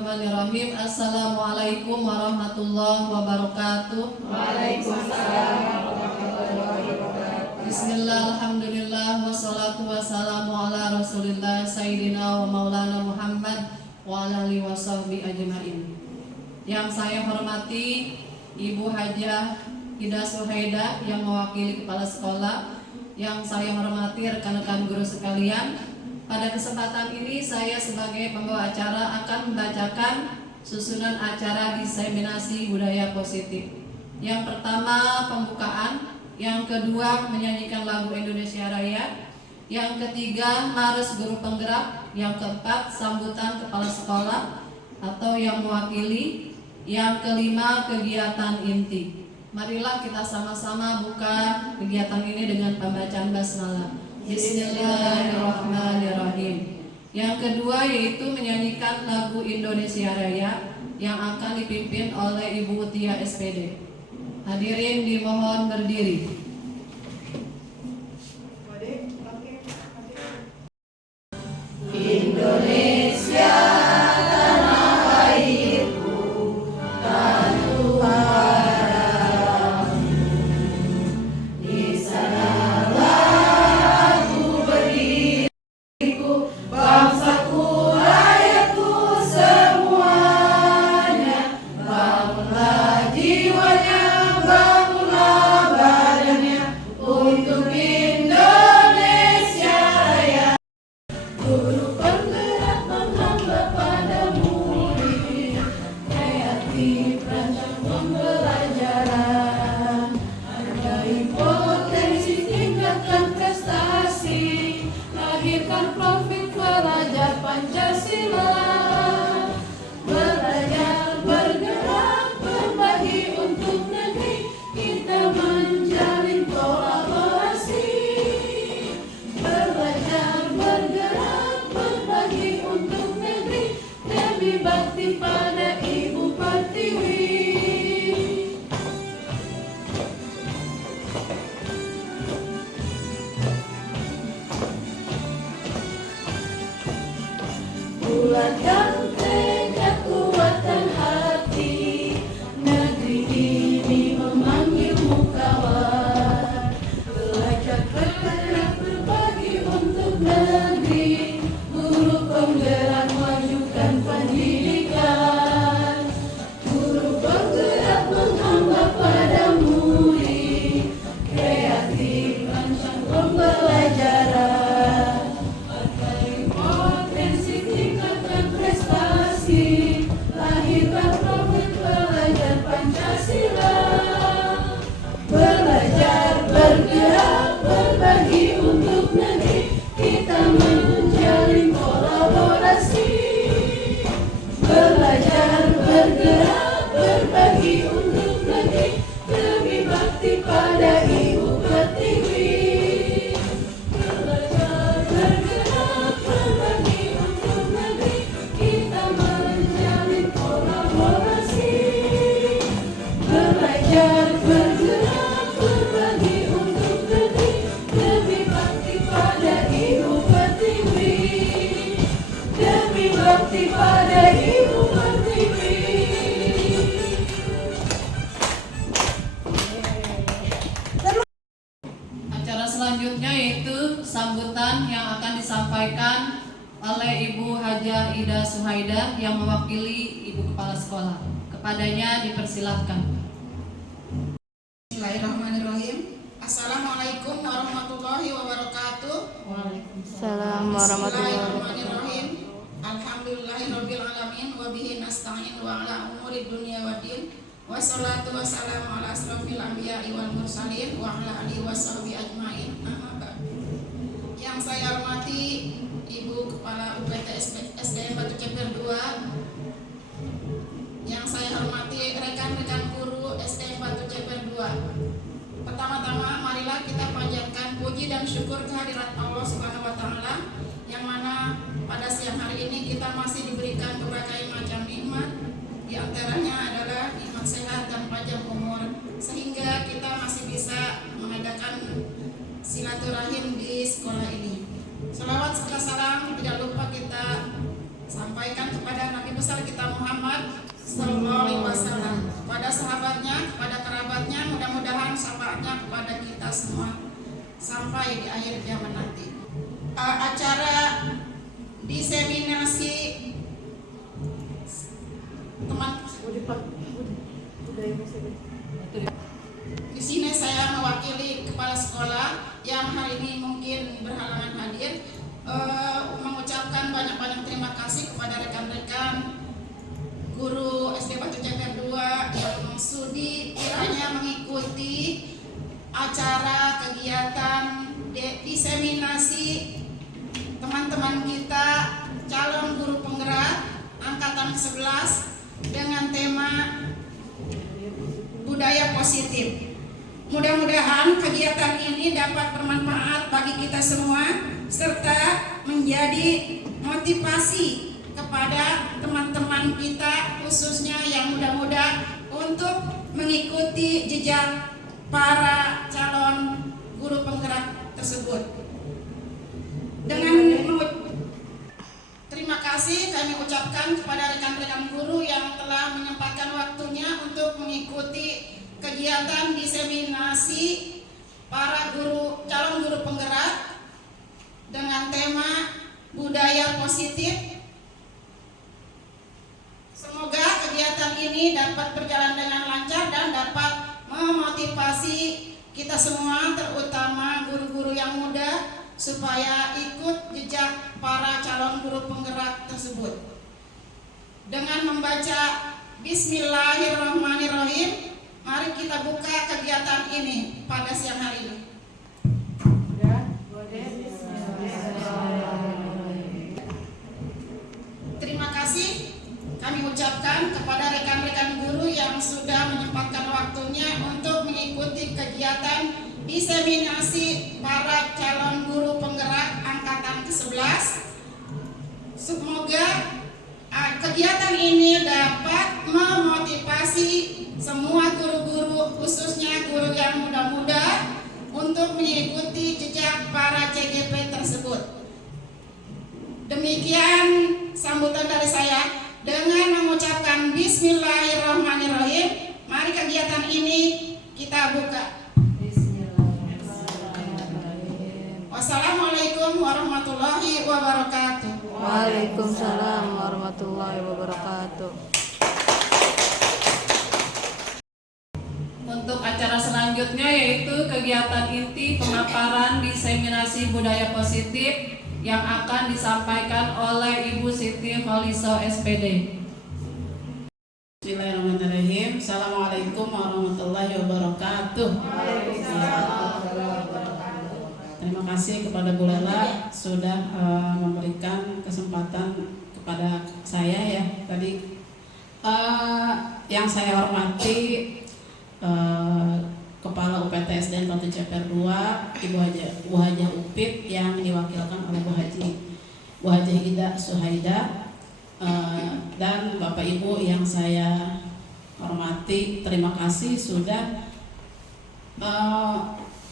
Bismillahirrahmanirrahim. Assalamualaikum warahmatullahi wabarakatuh. Waalaikumsalam warahmatullahi wabarakatuh. Bismillah, alhamdulillah, wassalatu wassalamu ala rasulillah Sayyidina wa maulana Muhammad wa ala alihi wa sahbihi ajma'in. Yang saya hormati Ibu Hajah Ida Suhaida yang mewakili kepala sekolah, yang saya hormati rekan-rekan guru sekalian. Pada kesempatan ini saya sebagai pembawa acara akan membacakan susunan acara diseminasi budaya positif. Yang pertama pembukaan, yang kedua menyanyikan lagu Indonesia Raya, yang ketiga Mares Guru Penggerak, yang keempat sambutan kepala sekolah atau yang mewakili, yang kelima kegiatan inti. Marilah kita sama-sama buka kegiatan ini dengan pembacaan basmalah. Bismillahirrahmanirrahim. Yang kedua yaitu menyanyikan lagu Indonesia Raya yang akan dipimpin oleh Ibu Utia SPD. Hadirin dimohon berdiri. Indonesia tanah airku, tanah padamu. Di sanalah aku berdiriku, bangsaku, rakyatku semuanya. Bangunlah jiwanya, bangunlah badannya untuk Indonesia Raya. Guru penggerak menghamba pada murid, kreatif rancang pembelajaran, hargai potensi, tingkatkan prestasi, lahirkan profil pelajar Pancasila. Belajar, bergerak, berbagi untuk negeri, kita menjalin kolaborasi. Belajar, bergerak, berbagi untuk negeri, demi bakti pada Ibu Pertiwi. Bulatkan tekad, kuatkan hati, negeri ini memanggilmu kawan. Belajar, bergerak, berbagi untuk negeri, guru penggerak majukan pendidikan. Guru penggerak menghamba pada murid, kreatif rancang pembelajaran, hargai potensi, tingkatkan prestasi, lahirkan profil pelajar Pancasila. Belajar, bergerak, berbagi untuk negeri, kita menjalin kolaborasi. Belajar, bergerak, berbagi untuk negeri, demi bakti pada Ibu Pertiwi. Belajar, bergerak, berbagi untuk negeri, kita menjalin kolaborasi. Belajar, bergerak, berbagi untuk negeri, demi bakti pada Ibu Pertiwi. Demi bakti pada Ibu Pertiwi. Acara selanjutnya yaitu sambutan yang akan disampaikan oleh Ibu Hajah Ida Suhaida yang mewakili Ibu Kepala Sekolah. Kepadanya dipersilahkan. Bismillahirrahmanirrahim. Assalamualaikum warahmatullahi wabarakatuh. Assalamualaikum warahmatullahi wabarakatuh. Bismillahirrahmanirrahim. Alhamdulillahirabbil alamin wa bihi nasta'in wa ala umuri dunya waddin. Wassalatu wassalamu ala asrofil anbiya'i wal mursalin wa ala alihi washabihi ajmain. Amma ba'd. Yang saya hormati Ibu Kepala UPT SDN Batu Ceper 2, yang saya hormati rekan-rekan guru SDN Batu Ceper 2. Pertama-tama marilah kita panjatkan puji dan syukur kehadirat Allah Subhanahu wa taala, yang mana pada siang hari ini kita masih diberikan berbagai macam nikmat. Di antaranya adalah nikmat sehat dan panjang umur, sehingga kita masih bisa mengadakan silaturahim di sekolah ini. Salawat serta salam tidak lupa kita sampaikan kepada Nabi besar kita Muhammad Sallallahu Alaihi Wasallam, kepada sahabatnya, kepada kerabatnya, mudah-mudahan syafaatnya kepada kita semua sampai di akhir zaman nanti. Acara diseminasi teman. Di sini saya mewakili kepala sekolah yang hari ini mungkin berhalangan hadir, mengucapkan banyak-banyak terima kasih kepada rekan-rekan guru SD Batu Ceper 2 yang sudi kiranya mengikuti acara kegiatan diseminasi teman-teman kita calon guru penggerak angkatan 11 dengan tema budaya positif. Mudah-mudahan kegiatan ini dapat bermanfaat bagi kita semua serta menjadi motivasi kepada teman-teman kita khususnya yang muda-muda untuk mengikuti jejak para calon guru penggerak tersebut. Dengan terima kasih kami ucapkan kepada rekan-rekan guru yang telah menyempatkan waktunya untuk mengikuti kegiatan diseminasi para calon guru penggerak dengan tema budaya positif. Semoga kegiatan ini dapat berjalan dengan lancar dan dapat memotivasi kita semua, terutama guru-guru yang muda, supaya ikut jejak para calon guru penggerak tersebut. Dengan membaca Bismillahirrahmanirrahim, mari kita buka kegiatan ini pada siang hari ini. Terima kasih kami ucapkan kepada rekan-rekan guru yang sudah menyempatkan waktunya untuk mengikuti kegiatan diseminasi para calon guru penggerak angkatan ke-11. Semoga kegiatan ini dapat memotivasi semua guru-guru, khususnya guru yang muda-muda, untuk mengikuti jejak para CGP tersebut. Demikian sambutan dari saya. Dengan mengucapkan Bismillahirrahmanirrahim, mari kegiatan ini kita buka. Wassalamualaikum warahmatullahi wabarakatuh. Waalaikumsalam warahmatullahi wabarakatuh. Untuk acara selanjutnya yaitu kegiatan inti pemaparan diseminasi budaya positif yang akan disampaikan oleh Ibu Siti Kholiso SPD. Bismillahirrahmanirrahim. Assalamualaikum warahmatullahi wabarakatuh. Terima kasih kepada Bu Lela sudah memberikan kesempatan kepada saya ya tadi. Yang saya hormati Kepala UPTSDN Batu Ceper 2, Ibu Haja Upit yang diwakilkan oleh Bu Haji Ida Suhaida, dan Bapak Ibu yang saya hormati, terima kasih sudah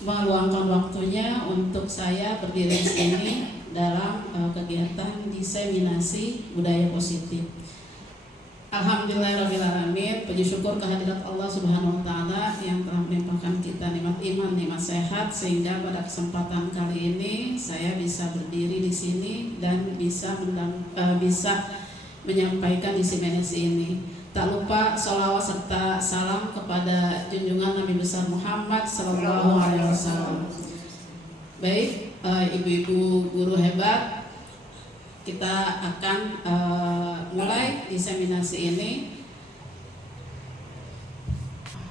meluangkan waktunya untuk saya berdiri di sini dalam kegiatan diseminasi budaya positif. Alhamdulillahirrahmanirrahim, puji syukur kehadirat Allah Subhanahu wa Ta'ala yang telah melimpahkan kita nikmat iman, nikmat sehat, sehingga pada kesempatan kali ini saya bisa berdiri di sini dan bisa menyampaikan diseminasi ini. Tak lupa sholawat serta salam kepada junjungan Nabi besar Muhammad Sallallahu Alaihi Wasallam. Baik, ibu-ibu guru hebat, kita akan mulai diseminasi ini.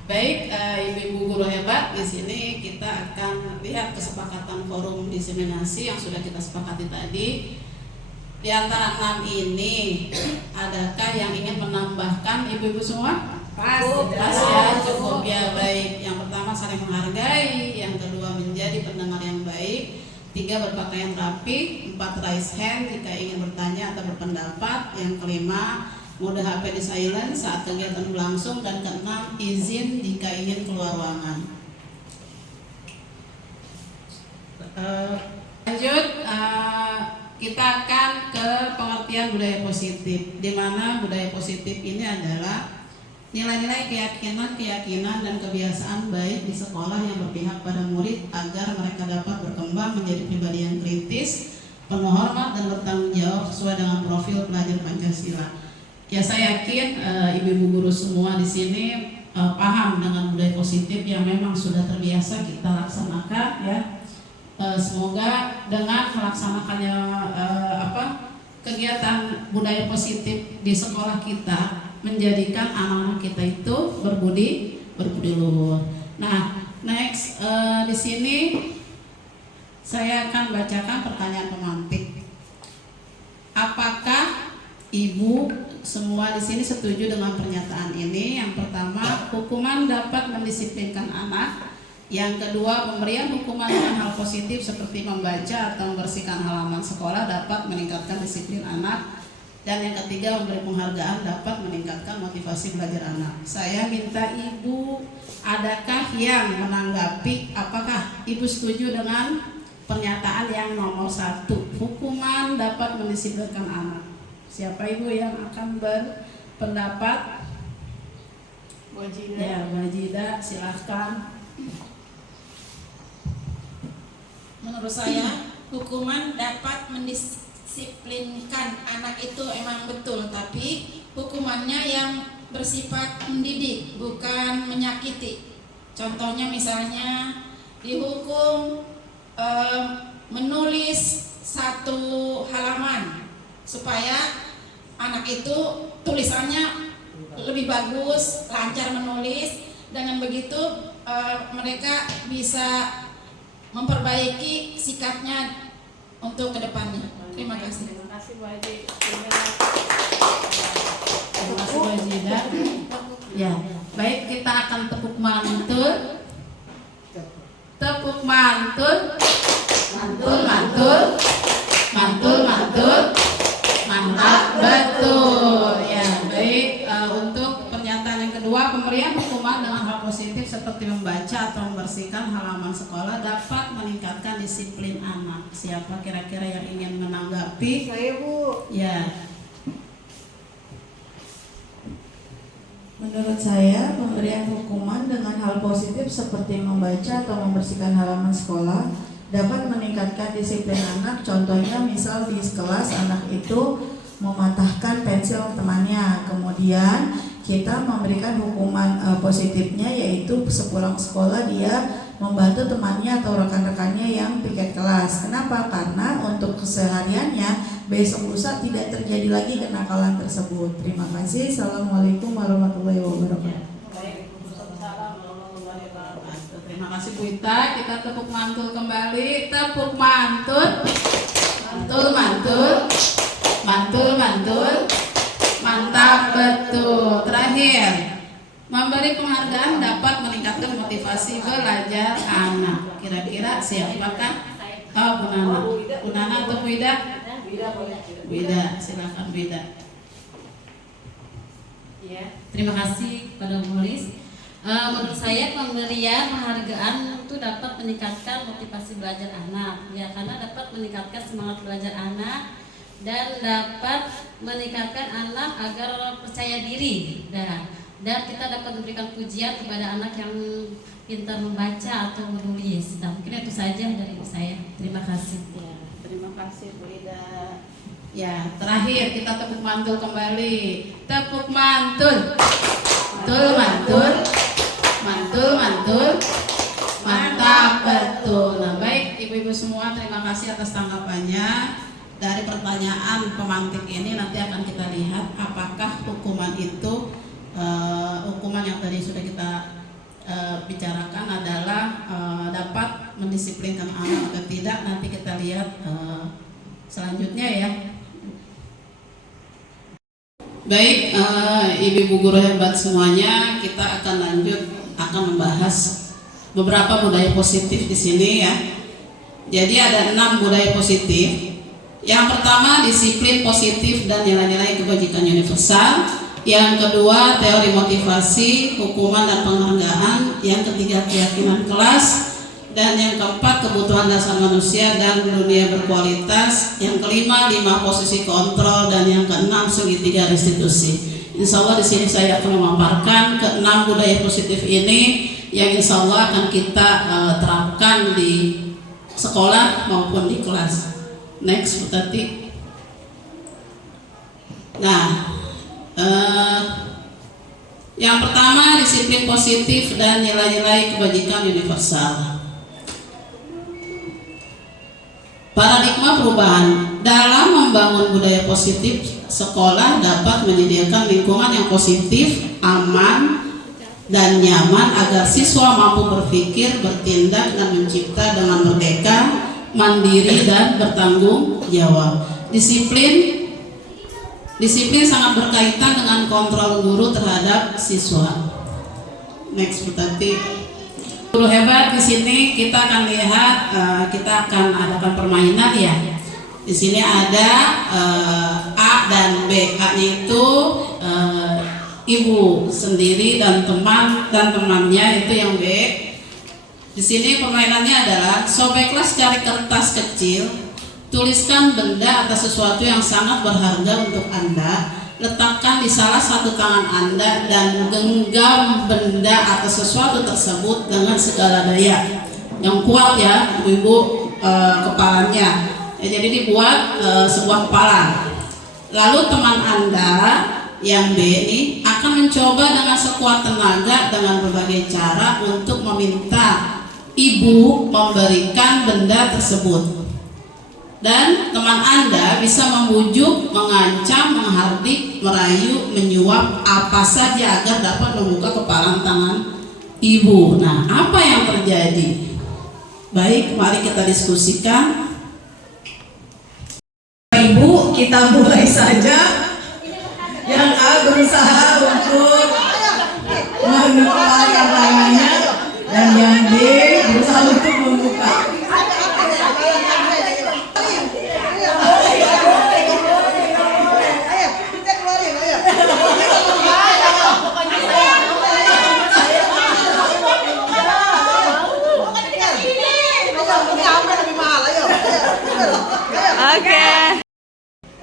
Baik, ibu-ibu guru hebat, di sini kita akan lihat kesepakatan forum diseminasi yang sudah kita sepakati tadi. Di antara 6 ini, adakah yang ingin menambahkan ibu-ibu semua? Pas ya, cukup ya. Baik, yang pertama saling menghargai, yang kedua menjadi pendengar yang baik, 3 berpakaian rapi, 4 raise hand jika ingin bertanya atau berpendapat, yang kelima mode HP di silent saat kegiatan berlangsung, dan keenam izin jika ingin keluar ruangan. Lanjut, kita akan ke pengertian budaya positif, di mana budaya positif ini adalah nilai-nilai keyakinan dan kebiasaan baik di sekolah yang berpihak pada murid agar mereka dapat berkembang menjadi pribadi yang kritis, penuh hormat dan bertanggung jawab sesuai dengan profil pelajar Pancasila. Ya, saya yakin ibu-ibu guru semua di sini paham dengan budaya positif yang memang sudah terbiasa kita laksanakan ya. Semoga dengan melaksanakannya kegiatan budaya positif di sekolah kita menjadikan anak-anak kita itu berbudi luhur. Nah, next di sini saya akan bacakan pertanyaan pemantik. Apakah ibu semua di sini setuju dengan pernyataan ini? Yang pertama, hukuman dapat mendisiplinkan anak. Yang kedua, pemberian hukuman dengan hal positif seperti membaca atau membersihkan halaman sekolah dapat meningkatkan disiplin anak. Dan yang ketiga, memberi penghargaan dapat meningkatkan motivasi belajar anak. Saya minta ibu, adakah yang menanggapi? Apakah ibu setuju dengan pernyataan yang nomor 1? Hukuman dapat mendisiplinkan anak. Siapa ibu yang akan berpendapat? Wajida. Ya, Wajida, silahkan. Menurut saya, hukuman dapat mendisiplinkan anak itu emang betul, tapi hukumannya yang bersifat mendidik, bukan menyakiti. Contohnya misalnya dihukum menulis 1 halaman supaya anak itu tulisannya lebih bagus, lancar menulis. Dengan begitu mereka bisa memperbaiki sikapnya untuk kedepannya. Terima kasih. Terima kasih Bu Haji. Terima kasih Bu Hajidah. Ya, baik, kita akan tepuk mantul. Tepuk mantul. Mantul, mantul. Mantul, mantul. Mantap, betul. Ya, baik. Untuk pernyataan yang kedua, pemberian hukuman dengan hal positif seperti membaca atau membersihkan halaman sekolah dapat meningkatkan disiplin anak. Siapa kira-kira yang ingin menanggapi? Saya, Bu. Ya. Menurut saya, pemberian hukuman dengan hal positif seperti membaca atau membersihkan halaman sekolah dapat meningkatkan disiplin anak. Contohnya, misal di kelas anak itu mematahkan pensil temannya, kemudian kita memberikan hukuman positifnya, yaitu sepulang sekolah dia membantu temannya atau rekan-rekannya yang piket kelas. Kenapa? Karena untuk kesehariannya besok lusa tidak terjadi lagi kenakalan tersebut. Terima kasih. Assalamualaikum warahmatullahi wabarakatuh. Terima kasih Bu Ita. Kita tepuk mantul kembali. Tepuk mantul. Mantul, mantul. Mantul, mantul. Mantap, betul. Terakhir, memberi penghargaan dapat meningkatkan motivasi belajar anak. Kira-kira siapakah? Oh, Bu Nana. Bu Nana atau Bu Ida? Bu Ida, silakan Bu Ida. Ya, terima kasih pada Bu Mulis. Menurut saya pemberian penghargaan itu dapat meningkatkan motivasi belajar anak, ya, karena dapat meningkatkan semangat belajar anak dan dapat meningkatkan anak agar percaya diri, dan kita dapat memberikan pujian kepada anak yang pintar membaca atau menulis. Nah, mungkin itu saja dari saya. Terima kasih. Ya, terima kasih Bu Ida. Ya, terakhir kita tepuk mantul kembali. Tepuk mantul. Mantul, mantul. Mantul, mantul. Mantap, betul. Nah, baik ibu-ibu semua, terima kasih atas tanggapannya. Dari pertanyaan pemantik ini nanti akan kita lihat apakah hukuman itu hukuman yang tadi sudah kita bicarakan adalah dapat mendisiplinkan anak atau tidak. Nanti kita lihat selanjutnya ya. Baik, ibu-ibu guru hebat semuanya, kita akan membahas beberapa budaya positif di sini ya. Jadi ada 6 budaya positif. Yang pertama, disiplin positif dan nilai-nilai kebajikan universal. Yang kedua, teori motivasi, hukuman dan penghargaan. Yang ketiga, keyakinan kelas. Dan yang keempat, kebutuhan dasar manusia dan dunia berkualitas. Yang kelima, 5 posisi kontrol. Dan yang keenam, segitiga restitusi. Insya Allah di sini saya akan memaparkan ke-6 budaya positif ini yang insya Allah akan kita terapkan di sekolah maupun di kelas. Next, Bu Tati. Nah, yang pertama, disiplin positif dan nilai-nilai kebajikan universal. Paradigma perubahan dalam membangun budaya positif, sekolah dapat menyediakan lingkungan yang positif, aman, dan nyaman agar siswa mampu berpikir, bertindak, dan mencipta dengan merdeka, mandiri, dan bertanggung jawab. Disiplin sangat berkaitan dengan kontrol guru terhadap siswa. Next, Bu Tati. Guru hebat, di sini kita akan lihat, kita akan adakan permainan ya. Di sini ada A dan B. A-nya itu ibu sendiri dan temannya itu yang B. Di sini permainannya adalah sobeklah secari kertas kecil, tuliskan benda atau sesuatu yang sangat berharga untuk Anda, letakkan di salah satu tangan Anda dan genggam benda atau sesuatu tersebut dengan segala daya yang kuat ya, ibu kepalanya. Ya, jadi dibuat sebuah kepala. Lalu teman Anda yang B ini akan mencoba dengan sekuat tenaga dengan berbagai cara untuk meminta ibu memberikan benda tersebut. Dan teman Anda bisa membujuk, mengancam, menghardik, merayu, menyuap apa saja agar dapat membuka kepalan tangan ibu. Nah, apa yang terjadi? Baik, mari kita diskusikan. Ibu, kita mulai saja. Yang A berusaha untuk mengepalkan tangannya, dan yang B berusaha untuk membuka.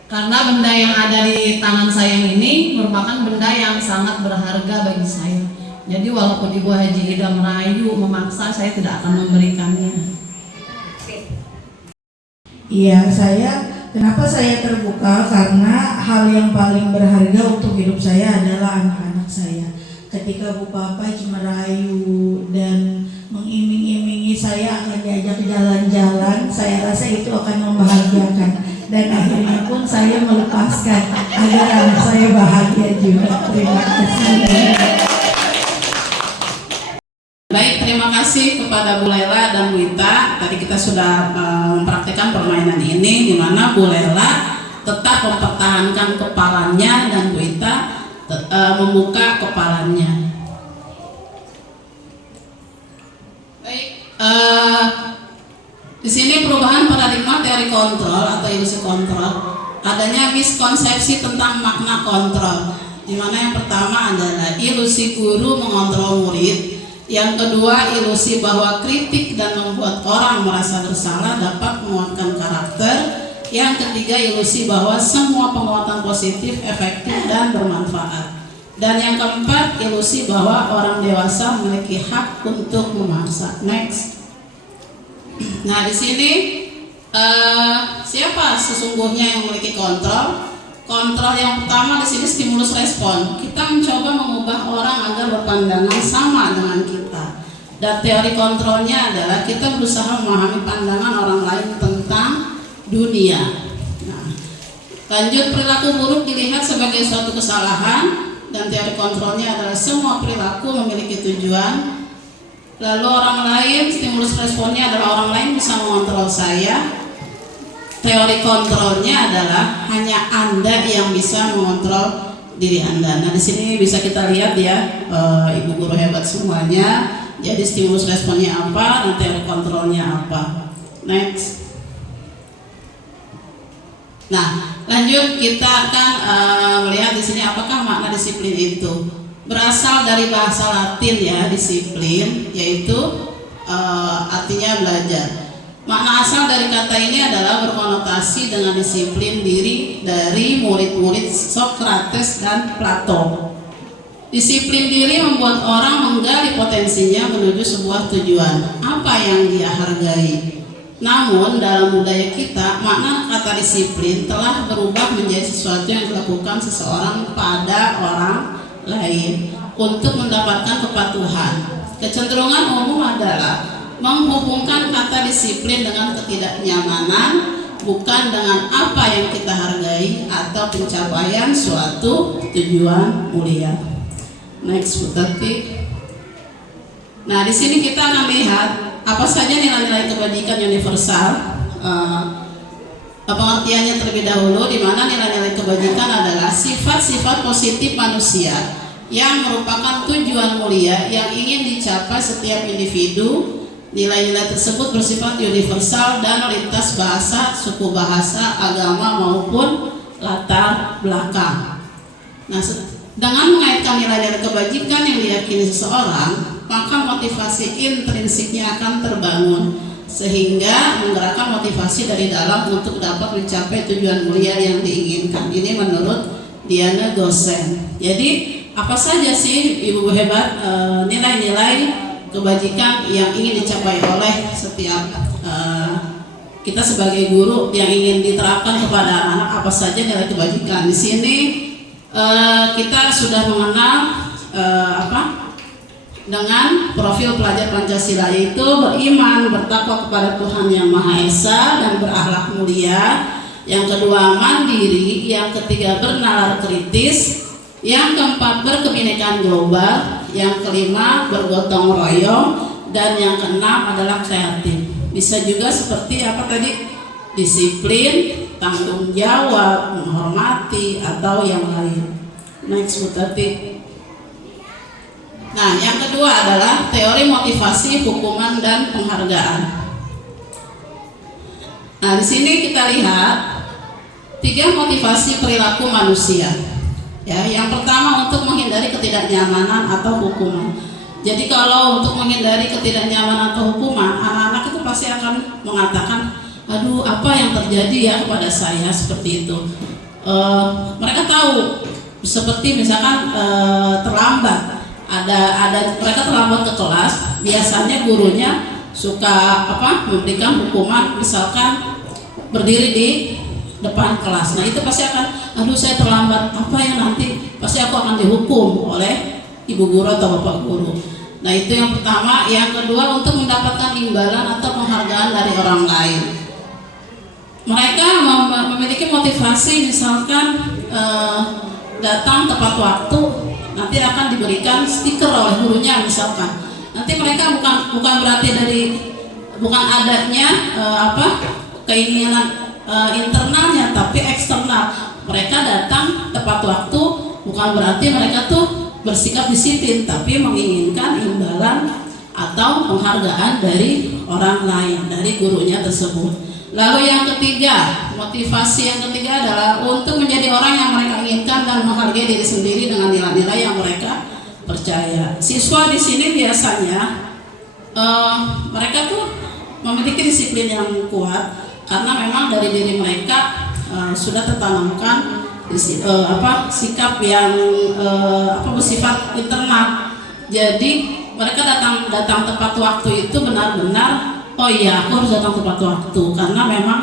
Karena benda yang ada di tangan saya ini merupakan benda yang sangat berharga bagi saya. Jadi walaupun Ibu Haji Ida merayu, memaksa, saya tidak akan memberikannya. Iya, kenapa saya terbuka? Karena hal yang paling berharga untuk hidup saya adalah anak-anak saya. Ketika Bu Papa merayu dan mengiming-imingi saya akan diajak jalan-jalan, saya rasa itu akan membahagiakan. Dan akhirnya pun saya melepaskan agar anak saya bahagia juga. Terima kasih. Baik, terima kasih kepada Bu Lela dan Bu Ita. Tadi kita sudah mempraktikkan permainan ini, di mana Bu Lela tetap mempertahankan kepalanya dan Bu Ita membuka kepalanya. Baik, di sini perubahan paradigma teori kontrol atau ilusi kontrol. Adanya miskonsepsi tentang makna kontrol, di mana yang pertama adalah ilusi guru mengontrol murid. Yang kedua, ilusi bahwa kritik dan membuat orang merasa bersalah dapat menguatkan karakter. Yang ketiga, ilusi bahwa semua penguatan positif efektif dan bermanfaat. Dan yang keempat, ilusi bahwa orang dewasa memiliki hak untuk memaksa. Next. Nah, di sini siapa sesungguhnya yang memiliki kontrol? Kontrol yang pertama di sini stimulus respon. Kita mencoba mengubah orang agar berpandangan sama dengan kita. Dan teori kontrolnya adalah kita berusaha memahami pandangan orang lain tentang dunia. Nah, lanjut, perilaku buruk dilihat sebagai suatu kesalahan. Dan teori kontrolnya adalah semua perilaku memiliki tujuan. Lalu orang lain, stimulus responnya adalah orang lain bisa mengontrol saya. Teori kontrolnya adalah hanya Anda yang bisa mengontrol diri Anda. Nah, di sini bisa kita lihat ya, ibu guru hebat semuanya. Jadi stimulus responnya apa, dan teori kontrolnya apa. Next. Nah, lanjut kita akan melihat di sini apakah makna disiplin itu. Berasal dari bahasa Latin ya, disiplin, yaitu artinya belajar. Makna asal dari kata ini adalah berkonotasi dengan disiplin diri dari murid-murid Socrates dan Plato. Disiplin diri membuat orang menggali potensinya menuju sebuah tujuan, apa yang dia hargai. Namun dalam budaya kita, makna kata disiplin telah berubah menjadi sesuatu yang dilakukan seseorang pada orang lain untuk mendapatkan kepatuhan. Kecenderungan umum adalah menghubungkan kata disiplin dengan ketidaknyamanan, bukan dengan apa yang kita hargai atau pencapaian suatu tujuan mulia. Next, Bu Tati. Nah, di sini kita akan lihat apa saja nilai-nilai kebajikan universal. Pengertiannya terlebih dahulu, di mana nilai-nilai kebajikan adalah sifat-sifat positif manusia yang merupakan tujuan mulia yang ingin dicapai setiap individu. Nilai-nilai tersebut bersifat universal dan lintas bahasa, suku bahasa, agama maupun latar belakang. Nah, dengan mengaitkan nilai-nilai kebajikan yang diyakini seseorang, maka motivasi intrinsiknya akan terbangun sehingga menggerakkan motivasi dari dalam untuk dapat mencapai tujuan mulia yang diinginkan. Ini menurut Diana Gosen. Jadi apa saja sih ibu hebat nilai-nilai kebajikan yang ingin dicapai oleh setiap kita sebagai guru yang ingin diterapkan kepada anak-anak? Apa saja nilai kebajikan? Di sini kita sudah mengenal dengan profil pelajar Pancasila, yaitu beriman, bertakwa kepada Tuhan Yang Maha Esa dan berakhlak mulia. Yang kedua, mandiri. Yang ketiga, bernalar kritis. Yang keempat, berkebinekaan global. Yang kelima, bergotong royong. Dan yang keenam adalah kreatif. Bisa juga seperti apa tadi? Disiplin, tanggung jawab, menghormati, atau yang lain. Next, Bu Tati. Nah, yang kedua adalah teori motivasi, hukuman, dan penghargaan. Nah, di sini kita lihat 3 motivasi perilaku manusia. Ya, yang pertama untuk menghindari ketidaknyamanan atau hukuman. Jadi kalau untuk menghindari ketidaknyamanan atau hukuman, anak-anak itu pasti akan mengatakan, aduh, apa yang terjadi ya kepada saya, seperti itu. Mereka tahu, seperti misalkan terlambat. Ada mereka terlambat ke kelas, biasanya gurunya suka memberikan hukuman, misalkan berdiri di depan kelas. Nah, itu pasti akan, aduh saya terlambat, apa yang nanti pasti aku akan dihukum oleh ibu guru atau bapak guru. Nah, itu yang pertama. Yang kedua, untuk mendapatkan imbalan atau penghargaan dari orang lain. Mereka memiliki motivasi, misalkan datang tepat waktu, nanti akan diberikan stiker oleh gurunya misalkan. Nanti mereka bukan berarti bukan adanya keinginan internalnya, tapi eksternal. Mereka datang tepat waktu, bukan berarti mereka tuh bersikap disiplin, tapi menginginkan imbalan atau penghargaan dari orang lain, dari gurunya tersebut. Lalu yang ketiga, motivasi yang ketiga adalah untuk menjadi orang yang mereka inginkan dan menghargai diri sendiri dengan nilai-nilai yang mereka percaya. Siswa di sini biasanya mereka tuh memiliki disiplin yang kuat karena memang dari diri mereka sudah tertanamkan sikap yang bersifat internal. Jadi mereka datang tepat waktu itu benar-benar, oh iya, aku harus datang tepat waktu karena memang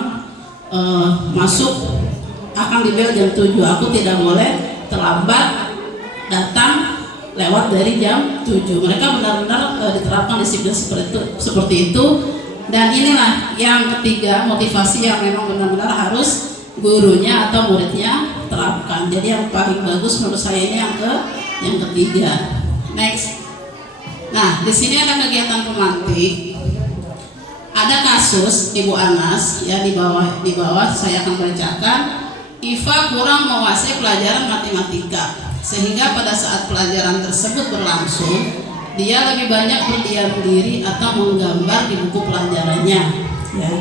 masuk akan dibel jam 7. Aku tidak boleh terlambat datang lewat dari jam 7. Mereka benar-benar diterapkan disiplin seperti itu. Dan inilah yang ketiga, motivasi yang memang benar-benar harus gurunya atau muridnya terapkan. Jadi yang paling bagus menurut saya ini yang ketiga. Next. Nah, di sini ada kegiatan pemantik. Ada kasus Ibu Anas ya, di bawah saya akan bacakan. Iva kurang menguasai pelajaran matematika sehingga pada saat pelajaran tersebut berlangsung dia lebih banyak berdiam diri atau menggambar di buku pelajarannya ya.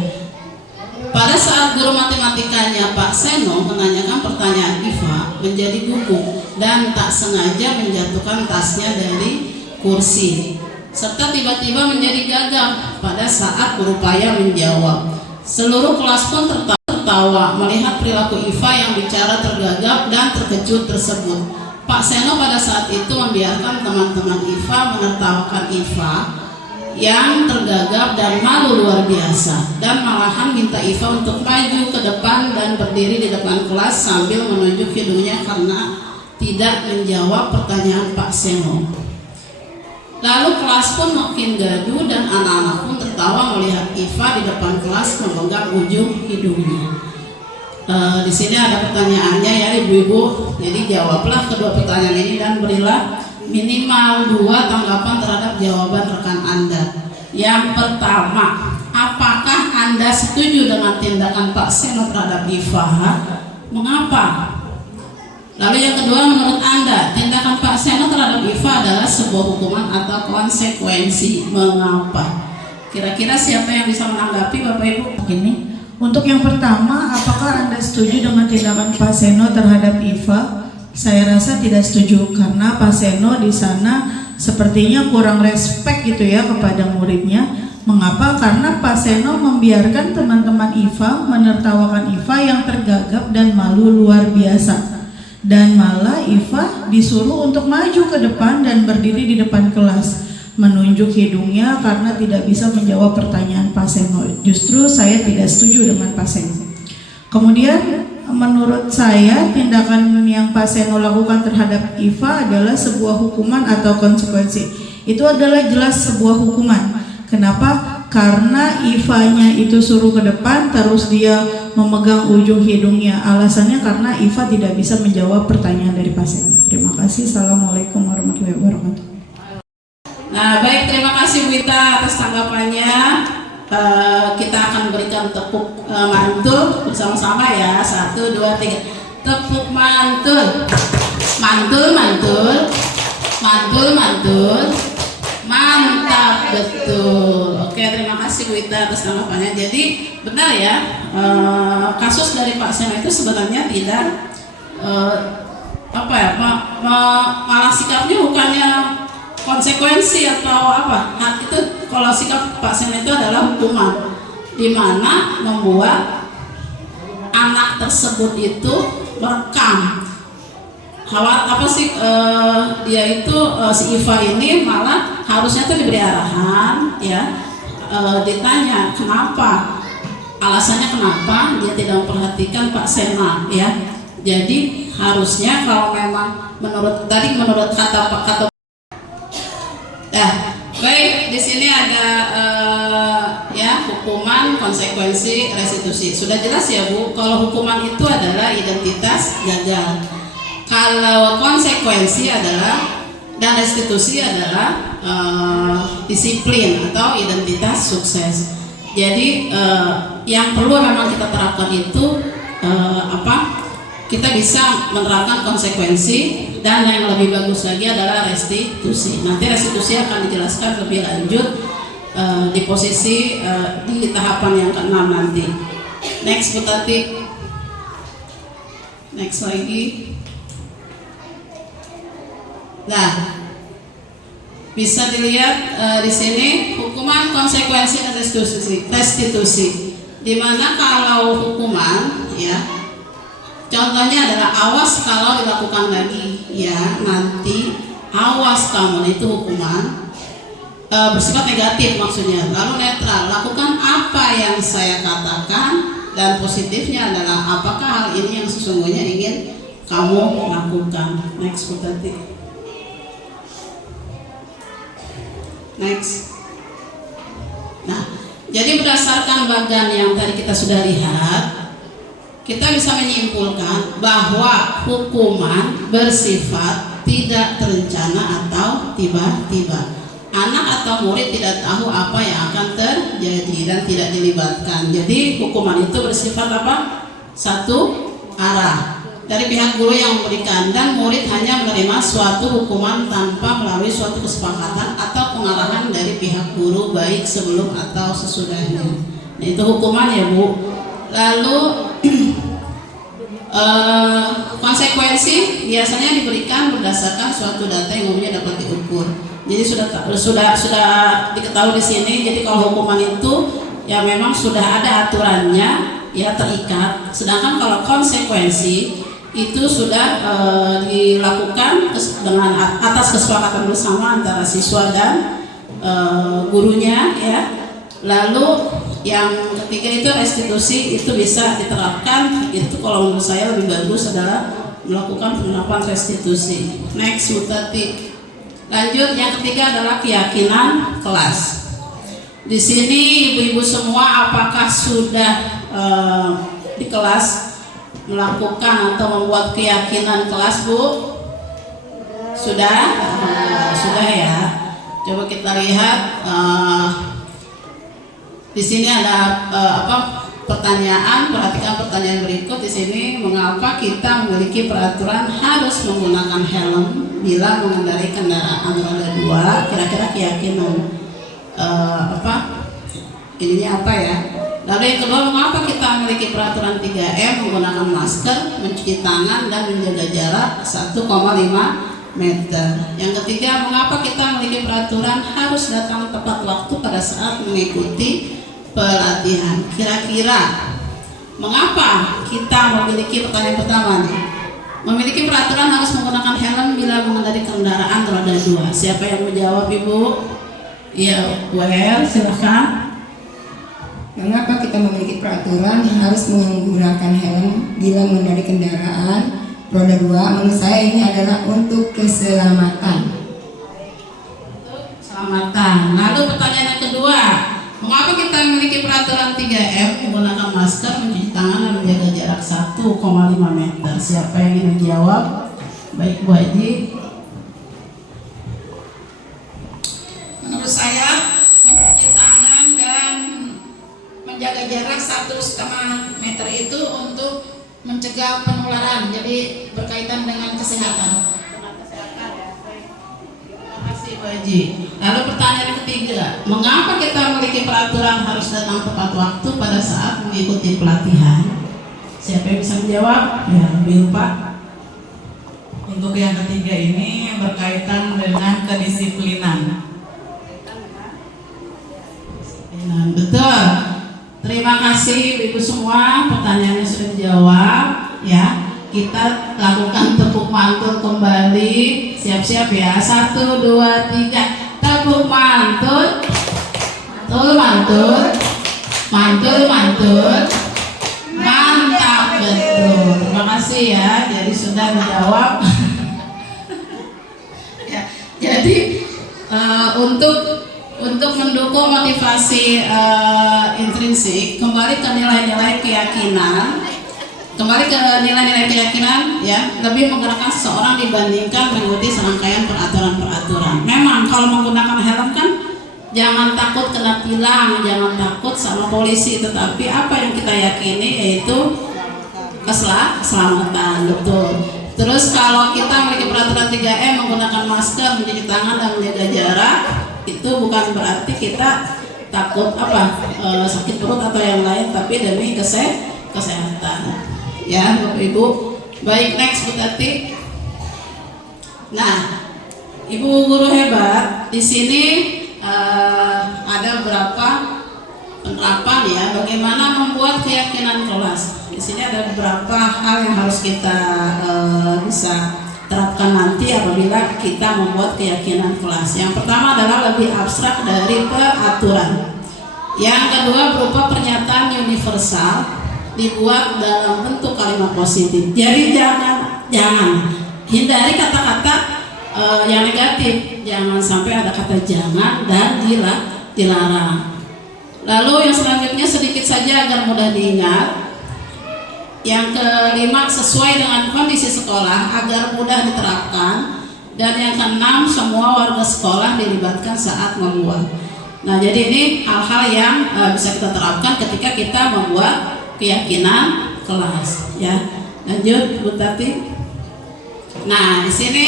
Pada saat guru matematikanya Pak Seno menanyakan pertanyaan Iva menjadi gugup dan tak sengaja menjatuhkan tasnya dari kursi. serta tiba-tiba menjadi gagap pada saat berupaya menjawab. Seluruh kelas pun tertawa melihat perilaku Iva yang bicara tergagap dan terkejut tersebut. Pak Seno pada saat itu membiarkan teman-teman Iva menertawakan Iva yang tergagap dan malu luar biasa, dan malahan minta Iva untuk maju ke depan dan berdiri di depan kelas sambil menunjuk hidungnya karena tidak menjawab pertanyaan Pak Seno. Lalu kelas pun makin gaduh dan anak-anak pun tertawa melihat Iva di depan kelas memegang ujung hidungnya. Di sini ada pertanyaannya ya ibu-ibu, jadi jawablah kedua pertanyaan ini dan berilah minimal 2 tanggapan terhadap jawaban rekan Anda. Yang pertama, apakah Anda setuju dengan tindakan Pak Seno terhadap Iva? Mengapa? Lalu yang kedua, menurut Anda, tindakan Pak Seno terhadap Iva adalah sebuah hukuman atau konsekuensi? Mengapa? Kira-kira siapa yang bisa menanggapi Bapak Ibu? Ini untuk yang pertama, apakah Anda setuju dengan tindakan Pak Seno terhadap Iva? Saya rasa tidak setuju karena Pak Seno di sana sepertinya kurang respect gitu ya kepada muridnya. Mengapa? Karena Pak Seno membiarkan teman-teman Iva menertawakan Iva yang tergagap dan malu luar biasa. Dan malah Iva disuruh untuk maju ke depan dan berdiri di depan kelas, menunjuk hidungnya karena tidak bisa menjawab pertanyaan Pak Seno. Justru saya tidak setuju dengan Pak Seno. Kemudian menurut saya tindakan yang Pak Seno lakukan terhadap Iva adalah sebuah hukuman atau konsekuensi. Itu adalah jelas sebuah hukuman. Kenapa? Karena Ivanya itu suruh ke depan terus dia memegang ujung hidungnya. Alasannya karena Iva tidak bisa menjawab pertanyaan dari Pak Seno. Terima kasih. Assalamualaikum warahmatullahi wabarakatuh. Nah, baik, terima kasih Bu Ita atas tanggapannya. Kita akan berikan tepuk mantul bersama-sama ya. 1, 2, 3. Tepuk mantul. Mantul, mantul. Mantul, mantul. Mantap, betul. Oke, terima kasih Bu Ita atas tanggapannya. Jadi benar ya, kasus dari Pak Seno itu sebenarnya tidak malah sikapnya bukannya konsekuensi atau apa. Itu kalau sikap Pak Seno itu adalah hukuman, di mana membuat anak tersebut itu merekam. Dia itu si Iva ini malah harusnya tuh diberi arahan ya, ditanya kenapa, alasannya kenapa dia tidak memperhatikan Pak Seno ya. Jadi harusnya kalau memang menurut kata ya, baik, di sini ada ya hukuman, konsekuensi, restitusi. Sudah jelas ya Bu, kalau hukuman itu adalah identitas gagal. Kalau konsekuensi adalah dan restitusi adalah disiplin atau identitas sukses. Jadi yang perlu memang kita terapkan itu kita bisa menerapkan konsekuensi, dan yang lebih bagus lagi adalah restitusi. Nanti restitusi akan dijelaskan lebih lanjut di posisi di tahapan yang ke-6 nanti. Next Bu Tati. Next lagi. Nah, bisa dilihat di sini hukuman, konsekuensi, dan restitusi. Dimana kalau hukuman ya, contohnya adalah awas kalau dilakukan lagi ya, nanti awas kamu, itu hukuman bersifat negatif maksudnya. Lalu netral, lakukan apa yang saya katakan, dan positifnya adalah apakah hal ini yang sesungguhnya ingin kamu lakukan. Next Bu Tati. Next. Nah, jadi berdasarkan bagan yang tadi kita sudah lihat, kita bisa menyimpulkan bahwa hukuman bersifat tidak terencana atau tiba-tiba. Anak atau murid tidak tahu apa yang akan terjadi dan tidak dilibatkan. Jadi hukuman itu bersifat apa? Satu arah dari pihak guru yang memberikan, dan murid hanya menerima suatu hukuman tanpa melalui suatu kesepakatan atau pengarahan dari pihak guru baik sebelum atau sesudahnya. Nah, itu hukuman ya Bu. Lalu Eh, Konsekuensi biasanya diberikan berdasarkan suatu data yang umumnya dapat diukur. Jadi sudah diketahui di sini. Jadi kalau hukuman itu ya memang sudah ada aturannya, ya terikat. Sedangkan kalau konsekuensi itu sudah dilakukan dengan atas kesepakatan bersama antara siswa dan gurunya, ya. Lalu yang ketiga itu restitusi, itu bisa diterapkan. Itu kalau menurut saya lebih bagus adalah melakukan penerapan restitusi. Next, Bu Tati. Lanjut, yang ketiga adalah keyakinan kelas. Di sini ibu-ibu semua apakah sudah di kelas melakukan atau membuat keyakinan kelas, Bu? Sudah? Sudah ya. Coba kita lihat. Di sini ada pertanyaan. Perhatikan pertanyaan berikut di sini. Mengapa kita memiliki peraturan harus menggunakan helm bila mengendarai kendaraan roda 2? Kira-kira keyakinan ininya apa ya? Lalu yang kedua, mengapa kita memiliki peraturan 3M menggunakan masker, mencuci tangan, dan menjaga jarak 1,5 meter. Yang ketiga, mengapa kita memiliki peraturan harus datang tepat waktu pada saat mengikuti pelatihan. Kira-kira mengapa kita memiliki, pertanyaan pertama nih, memiliki peraturan harus menggunakan helm bila mengendarai kendaraan roda 2? Siapa yang mau jawab, Ibu? Ya, Well, silahkan. Mengapa kita memiliki peraturan harus menggunakan helm bila mengendarai kendaraan roda 2? Menurut saya ini adalah untuk keselamatan. Keselamatan. Lalu pertanyaan yang kedua, mengapa kita memiliki peraturan 3M menggunakan masker, mencuci tangan, dan menjaga jarak 1,5 meter? Siapa yang ingin menjawab? Baik, Bu Haji. Menurut saya mencuci tangan dan menjaga jarak 1,5 meter itu untuk mencegah penularan, jadi berkaitan dengan kesehatan. Terima kasih, Bu Haji. Lalu pertanyaan yang ketiga, mengapa kita memiliki peraturan harus datang tepat waktu pada saat mengikuti pelatihan? Siapa yang bisa menjawab? Ya, Bill, Pak. Untuk yang ketiga ini berkaitan dengan kedisiplinan. Betul. Terima kasih Ibu semua, pertanyaannya sudah dijawab, ya. Kita lakukan tepuk mantul kembali. Siap-siap ya. 1, 2, 3. Tepuk mantul. Mantul, mantul. Mantul, mantul. Mantap, betul. Terima kasih ya. Jadi sudah dijawab. Ya, jadi untuk mendukung motivasi intrinsik, kembali ke nilai-nilai keyakinan. Kembali ke nilai-nilai keyakinan, ya, lebih menggerakkan seseorang dibandingkan mengikuti serangkaian peraturan-peraturan. Memang kalau menggunakan helm kan jangan takut kena tilang, jangan takut sama polisi, tetapi apa yang kita yakini yaitu keselamatan, betul. Terus kalau kita memiliki peraturan 3M menggunakan masker, mencuci tangan, dan menjaga jarak, itu bukan berarti kita takut sakit perut atau yang lain, tapi demi kesehatan. Ya, Bapak Ibu. Baik, next, Bu Tati. Nah, Ibu guru hebat, di sini ada beberapa penerapan ya, bagaimana membuat keyakinan kelas. Di sini ada beberapa hal yang harus kita bisa terapkan nanti apabila kita membuat keyakinan kelas. Yang pertama adalah lebih abstrak dari peraturan. Yang kedua berupa pernyataan universal dibuat dalam bentuk kalimat positif. Jadi jangan hindari kata-kata yang negatif. Jangan sampai ada kata jangan dan dilarang. Lalu yang selanjutnya sedikit saja agar mudah diingat. Yang kelima, sesuai dengan kondisi sekolah agar mudah diterapkan. Dan yang keenam, semua warga sekolah dilibatkan saat membuat. Nah, jadi ini hal-hal yang bisa kita terapkan ketika kita membuat keyakinan kelas, ya. Lanjut, Bu Tati. Nah, di sini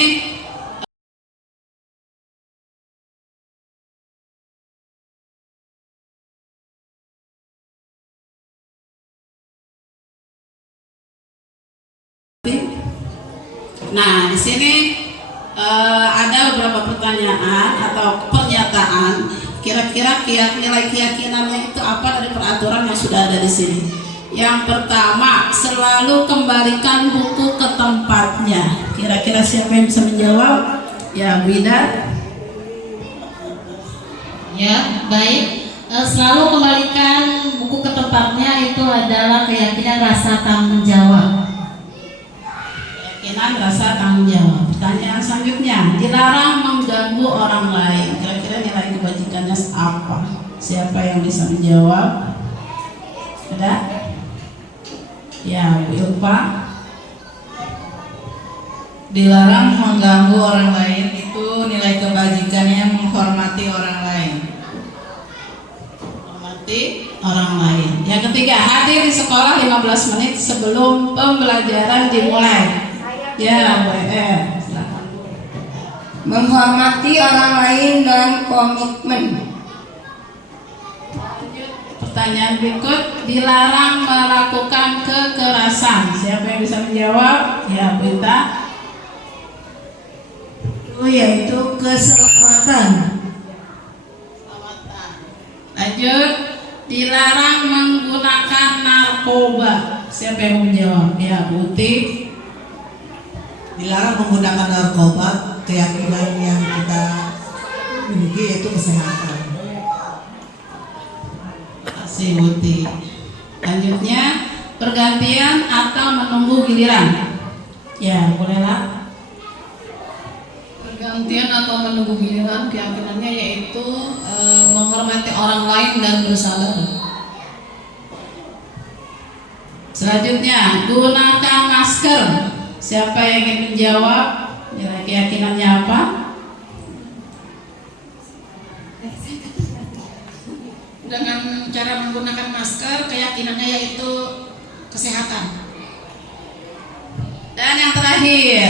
Nah, di sini ada beberapa pertanyaan atau pernyataan. Kira-kira nilai keyakinannya itu apa dari peraturan yang sudah ada di sini? Yang pertama, selalu kembalikan buku ke tempatnya. Kira-kira siapa yang bisa menjawab? Ya, Bu Ida. Ya, baik. Selalu kembalikan buku ke tempatnya itu adalah keyakinan rasa tanggung jawab. Keyakinan rasa tanggung jawab. Pertanyaan selanjutnya, dilarang mengganggu orang lain. Kira-kira nilai kebajikannya apa? Siapa yang bisa menjawab? Ada? Ya, Bu Ilpa. Dilarang mengganggu orang lain itu nilai kebajikannya menghormati orang lain. Menghormati orang lain. Yang ketiga, hadir di sekolah 15 menit sebelum pembelajaran dimulai. Ya, Bu silakan. Menghormati orang lain dan komitmen. Pertanyaan berikut, dilarang melakukan kekerasan. Siapa yang bisa menjawab? Ya, Bu Ita. Yaitu keselamatan. Lanjut, dilarang menggunakan narkoba. Siapa yang mau menjawab? Ya, Bu Uti. Dilarang menggunakan narkoba, keyakinan yang kita miliki yaitu kesehatan. Si Uti. Lanjutnya, pergantian atau menunggu giliran. Ya, bolehlah. Pergantian atau menunggu giliran keyakinannya yaitu menghormati orang lain dan bersabar. Selanjutnya, gunakan masker. Siapa yang ingin menjawab? Nilai keyakinannya apa? Dengan cara menggunakan masker, keyakinannya yaitu kesehatan. Dan yang terakhir,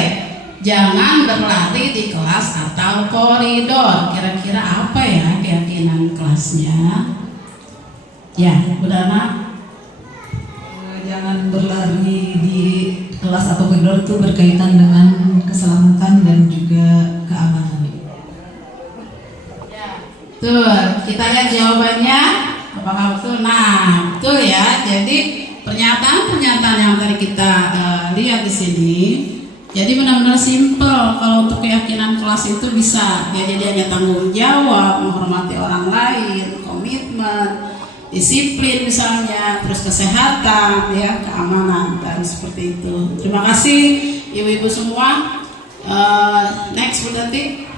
jangan berlari di kelas atau koridor. Kira-kira apa ya keyakinan kelasnya? Ya, Bu Dana. Jangan berlari di kelas atau koridor itu berkaitan dengan keselamatan dan juga keamanan. Tuh, kita lihat jawabannya. Apakah betul? Nah, betul ya. Jadi pernyataan-pernyataan yang tadi kita lihat di sini, jadi benar-benar simpel. Kalau untuk keyakinan kelas itu bisa ya, jadi hanya tanggung jawab, menghormati orang lain, komitmen, disiplin misalnya, terus kesehatan, ya, keamanan, dan seperti itu. Terima kasih ibu-ibu semua. Next, Bu Tati.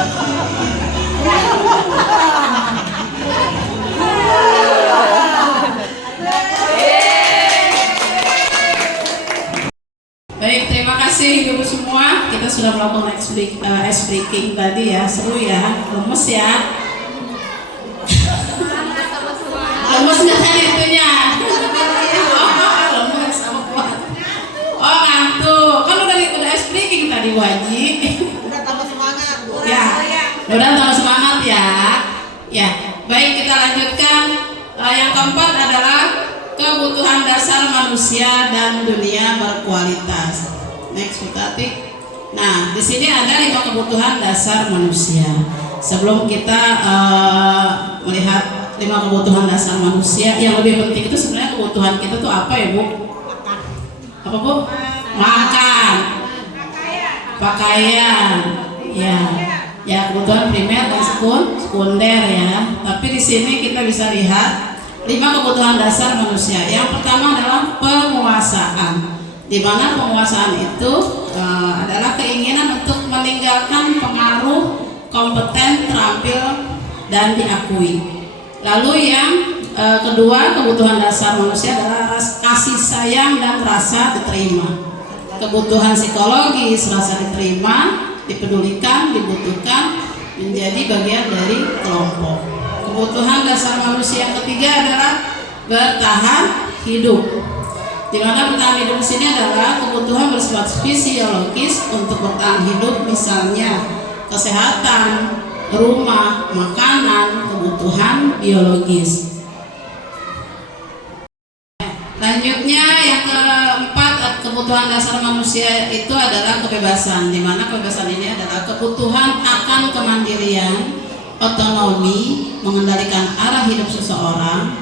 Baik, terima kasih ibu semua. Kita sudah melakukan ice breaking tadi ya, seru ya, lemes ya. Lemes nggak tadi itunya? Lemes sama kuat. Oh ngantuk. Kan udah ice breaking tadi Waji. Udah tambah semangat. Ya, udah tambah semangat ya. Ya, baik kita lanjutkan. Yang keempat adalah kebutuhan dasar manusia dan dunia berkualitas. Next, Bu Tati. Nah, di sini ada 5 kebutuhan dasar manusia. Sebelum kita melihat 5 kebutuhan dasar manusia, yang lebih penting itu sebenarnya kebutuhan kita tuh apa ya, Bu? Apa, Bu? Makan, pakaian, ya kebutuhan primer dan sekunder ya. Tapi di sini kita bisa lihat 5 kebutuhan dasar manusia. Yang pertama adalah penguasaan, di mana penguasaan itu adalah keinginan untuk meninggalkan pengaruh, kompeten, terampil, dan diakui. Lalu yang kedua kebutuhan dasar manusia adalah kasih sayang dan rasa diterima. Kebutuhan psikologis, rasa diterima, dipedulikan, dibutuhkan, menjadi bagian dari kelompok. Kebutuhan dasar manusia yang ketiga adalah bertahan hidup. Di mana bertahan hidup di sini adalah kebutuhan bersifat fisiologis untuk bertahan hidup, misalnya kesehatan, rumah, makanan, kebutuhan biologis. Lanjutnya yang keempat, kebutuhan dasar manusia itu adalah kebebasan. Di mana kebebasan ini adalah kebutuhan akan kemandirian, otonomi, mengendalikan arah hidup seseorang,